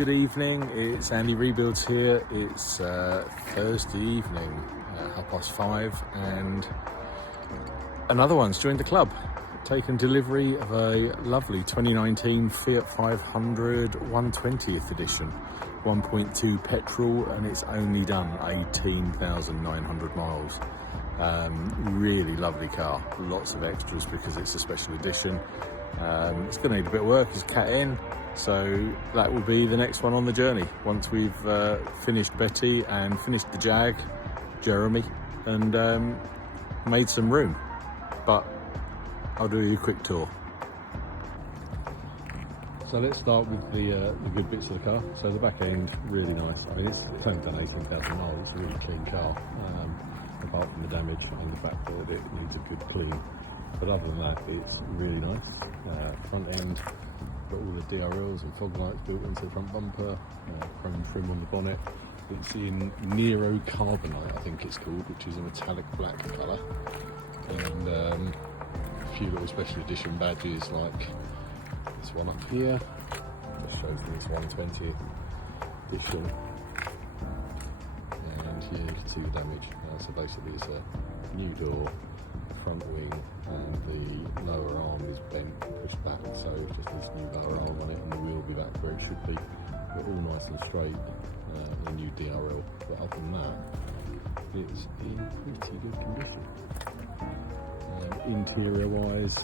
good evening. It's Andy Rebuilds here. It's Thursday evening, 5:30, and another one's joined the club. Taken delivery of a lovely 2019 Fiat 500 120th edition, 1.2 petrol, and it's only done 18,900 miles. Really lovely car, lots of extras because it's a special edition. It's going to need a bit of work, it's Cat N, so that will be the next one on the journey once we've finished Betty and finished the Jag, Jeremy, and made some room. But I'll do you a quick tour. So let's start with the good bits of the car. So the back end, really nice. I mean, it's only done 18,000 miles. It's a really clean car, apart from the damage on the back board. It needs a good clean. But other than that, it's really nice. Front end, got all the DRLs and fog lights built into the front bumper. Chrome trim on the bonnet. It's in Nero Carbonite, I think it's called, which is a metallic black colour. And a few little special edition badges like this one up here. Just shows me this 120th edition. And here you can see the damage. So basically it's a new door, front wing, and the lower arm is bent and pushed back, so just this new lower arm on it, and the wheel will be back where it should be. But all nice and straight, the new DRL. But other than that, it's in pretty good condition. Interior wise,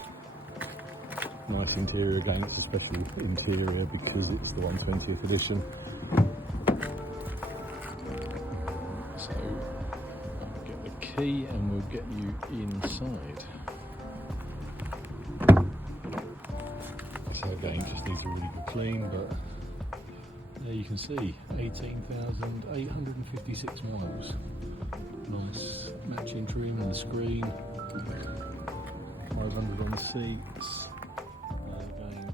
nice interior again. It's a special interior because it's the 120th edition. So I'll get the key and we'll get you inside. So again, just needs a really good clean, but there you can see 18,856 miles. Nice matching trim on the screen. 500 on the seats. Again,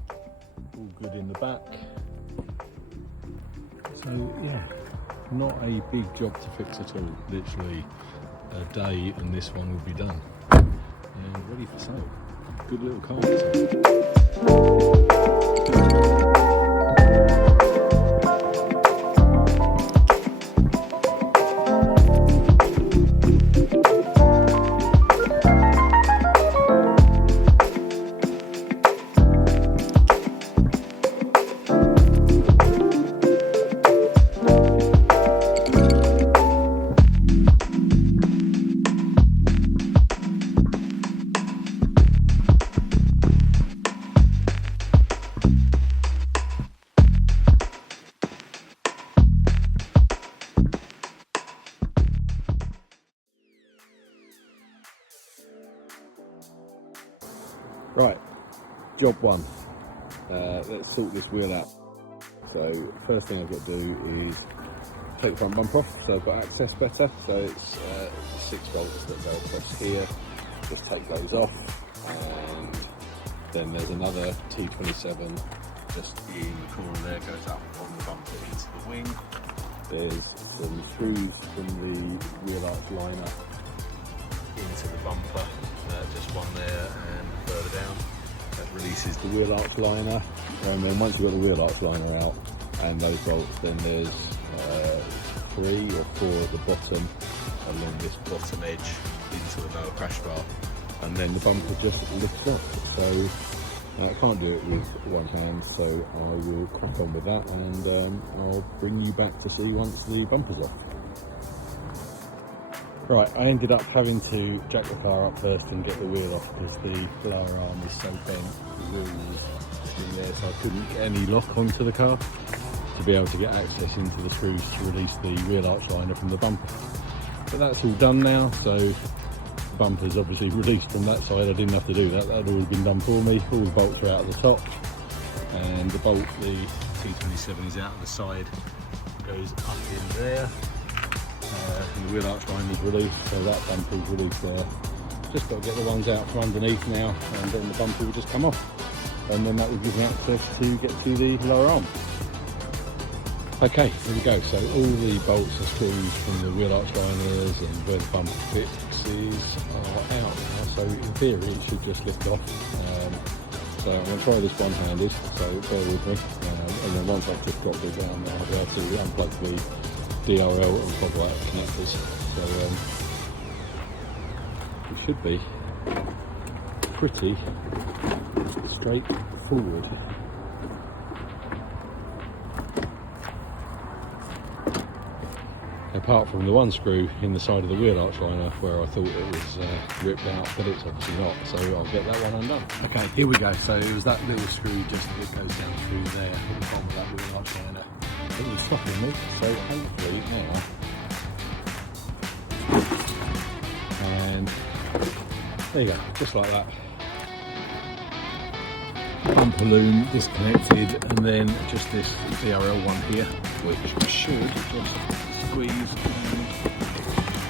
all good in the back. So yeah, not a big job to fix at all. Literally a day and this one will be done and ready for sale. Good little car. Right, job one. Let's sort this wheel out. So first thing I've got to do is take the front bumper off, so I've got access better. So it's 6 bolts that go across here. Just take those off, and then there's another T27 just in the corner there, goes up on the bumper into the wing. There's some screws from the wheel arch liner into the bumper, just one there and further down. That releases the wheel arch liner, and then once you've got the wheel arch liner out and those bolts, then there's 3 or 4 at the bottom along this bottom edge into the lower crash bar, and then the bumper just lifts up. So I can't do it with one hand, so I will crack on with that, and I'll bring you back to see once the bumper's off. Right, I ended up having to jack the car up first and get the wheel off because the lower arm is so bent, the wheel was in there, so I couldn't get any lock onto the car to be able to get access into the screws to release the wheel arch liner from the bumper. But that's all done now, so the bumper's obviously released from that side. I didn't have to do that, that had already been done for me. All the bolts are out of the top, and the bolt, the T27 is out of the side, goes up in there. And the wheel arch line is released, so that bumper is released there. Just got to get the ones out from underneath now, and then the bumper will just come off, and then that will give me access to get to the lower arm. Okay, here we go. So all the bolts and screws from the wheel arch liners and where the bumper fixes are out now, so in theory it should just lift off. So I'm going to try this one-handed, so bear with me. And then once I've just dropped it down, I'll be able to unplug the DRL and pop out connectors. So it should be pretty straightforward. Apart from the one screw in the side of the wheel arch liner where I thought it was ripped out, but it's obviously not, so I'll get that one undone. Okay, here we go. So it was that little screw just that goes down through there at the bottom of that wheel arch liner. It was stopping me, so hopefully now, and there you go, just like that. Bumper loom disconnected, and then just this DRL one here, which should just squeeze and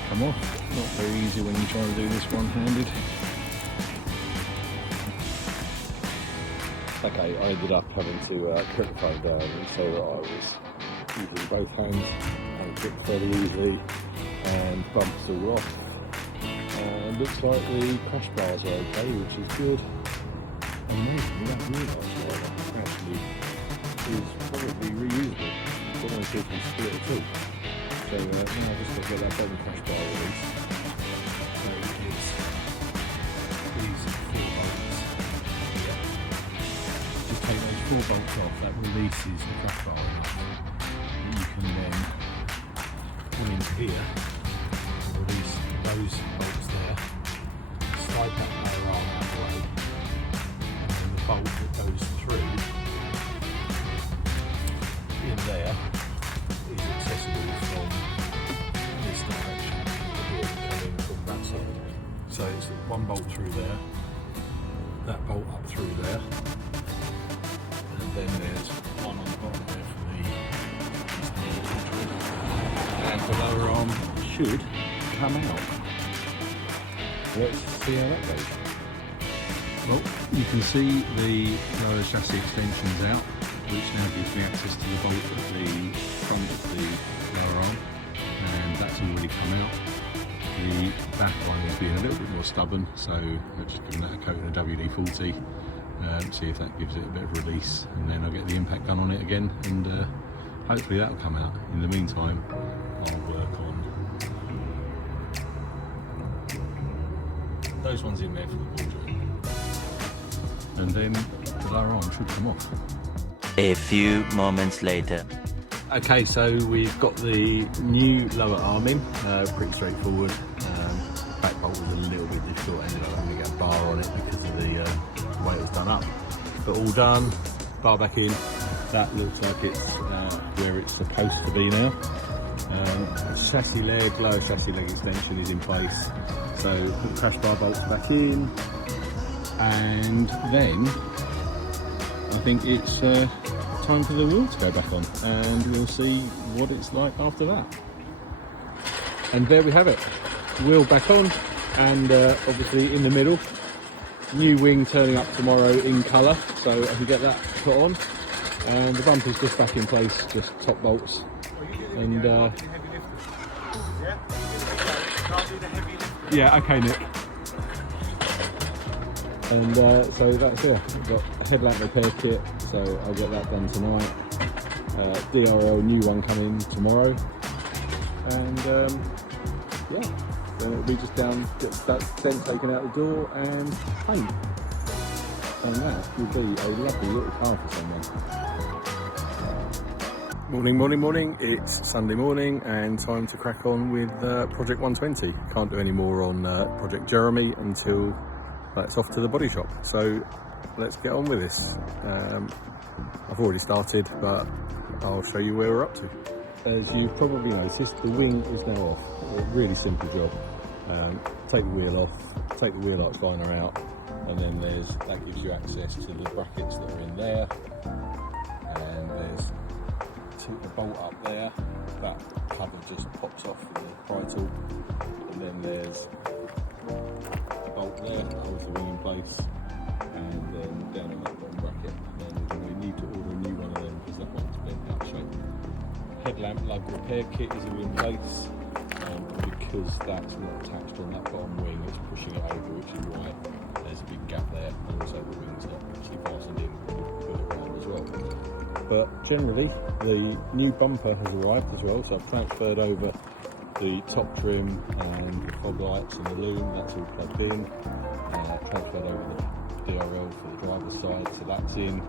come off. Not very easy when you try to do this one-handed. Okay, I ended up having to clip the phone down so that I was using both hands and clip fairly easily, and bumps all off. And looks like the crash bars are okay, which is good. Amazingly, that wheel arch liner actually is probably reusable. Don't want to see if we can split it too. So now I've just got to get that bottom crash bar released. So it's these 4 bolts here. Just take those 4 bolts off, that releases the crash bar enough that you can then pull into here and release those bolts there, slide that lower arm out of the way, and then the bolt that goes through in there is accessible from this direction here, coming from that side. So it's 1 bolt through there, that bolt up through there, and then there's 1 on the bottom there for the and the lower arm should come out. Let's see how that goes. Well, you can see the lower chassis extensions out, which now gives me access to the bolt at the front of the lower arm, and that's already come out. The back one is being a little bit more stubborn, so I've just given that a coating of WD-40, see if that gives it a bit of release, and then I'll get the impact gun on it again, and hopefully that'll come out. In the meantime, I'll work on those ones in there for the ball joint, and then the lower arm should come off. A few moments later. Okay, so we've got the new lower arm in, pretty straightforward. Back bolt was a little bit difficult, ended up having to get a bar on it because of the way it was done up. But all done, bar back in, that looks like it's where it's supposed to be now. Chassis leg, lower chassis leg extension is in place. So put the crash bar bolts back in, and then I think it's time for the wheel to go back on, and we'll see what it's like after that. And there we have it, wheel back on, and obviously in the middle, new wing turning up tomorrow in colour, so I can get that put on, and the bumper's just back in place, just top bolts, and yeah, okay Nick. And so that's it. I've got a headlamp repair kit, so I'll get that done tonight. DRL new one coming tomorrow, and yeah, then it'll be just down, get that dent taken out the door and paint. And that will be a lovely little car for someone. Morning. It's Sunday morning and time to crack on with Project 120. Can't do any more on Project Jeremy until that's off to the body shop. So let's get on with this. I've already started, but I'll show you where we're up to. As you've probably noticed, the wing is now off. A really simple job. Take the wheel off, take the wheel arch liner out, and then that gives you access to the brackets that are in there. And there's the bolt up there, that cover just pops off with the pry tool, and then there's the bolt there that holds the wing in place, and then down in that bottom bracket, and then we need to order a new one of them because that one's bent out shape. Headlamp lug repair kit is all in place, the because that's not attached on that bottom wing, it's pushing it over, which is why there's a big gap there, and also the wing's not actually fastened in with it around as well. But generally, the new bumper has arrived as well, so I've transferred over the top trim and the fog lights and the loom, that's all plugged in. Transferred over the DRL for the driver's side, so that's in.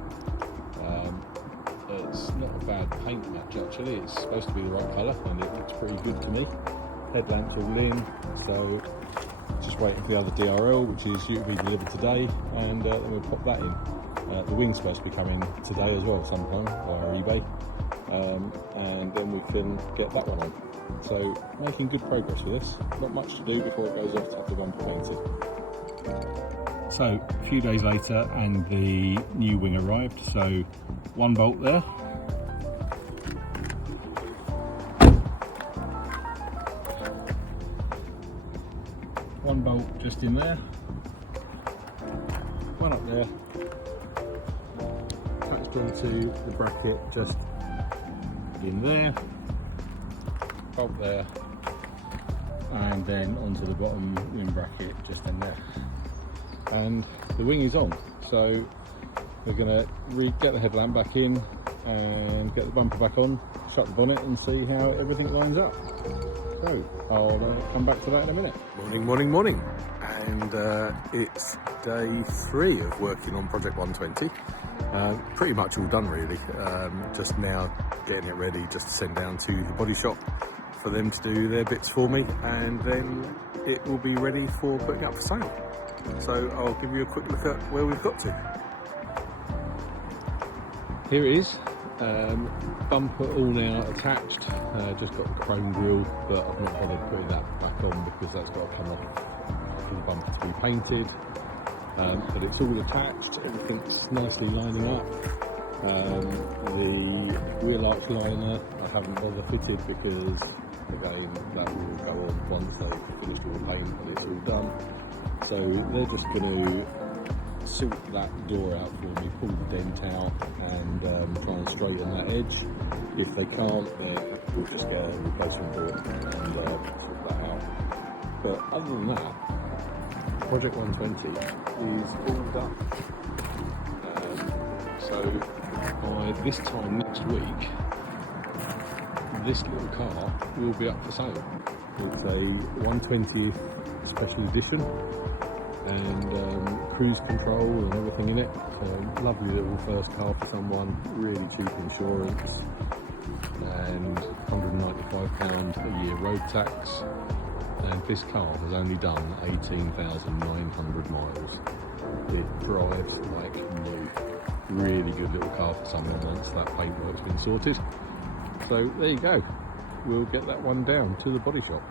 It's not a bad paint match actually, it's supposed to be the right colour and it looks pretty good to me. Headlamps all in, so just waiting for the other DRL, which is due to be delivered today, and then we'll pop that in. The wing's supposed to be coming today as well sometime via eBay, and then we can get that one on. So making good progress with this, not much to do before it goes off to have the bumper painted. So a few days later and the new wing arrived, so one bolt there, one bolt just in there, one up there, attached onto the bracket just in there, bolt there, and then onto the bottom wing bracket just in there. And the wing is on, so we're going to get the headlamp back in and get the bumper back on, shut the bonnet and see how everything lines up. So I'll come back to that in a minute. Morning, and it's day 3 of working on Project 120. Pretty much all done really, just now getting it ready just to send down to the body shop for them to do their bits for me, and then it will be ready for putting up for sale. So I'll give you a quick look at where we've got to. Here it is, bumper all now attached, just got the chrome grille, but I've not bothered putting that back on because that's got to come off for the bumper to be painted. But it's all attached, everything's nicely lining up. The wheel arch liner I haven't bothered fitted because again that will go on once they've finished all the paint and it's all done. So they're just going to silt that door out for me, pull the dent out and try and straighten that edge. If they can't, then we'll just get a replacement door and sort that out. But other than that, Project 120 is all done. So by this time next week, this little car will be up for sale. It's a 120th special edition and cruise control and everything in it. So lovely little first car for someone, really cheap insurance and £195 a year road tax. And this car has only done 18,900 miles. It drives like new. Really good little car for someone once that paintwork's been sorted. So there you go. We'll get that one down to the body shop.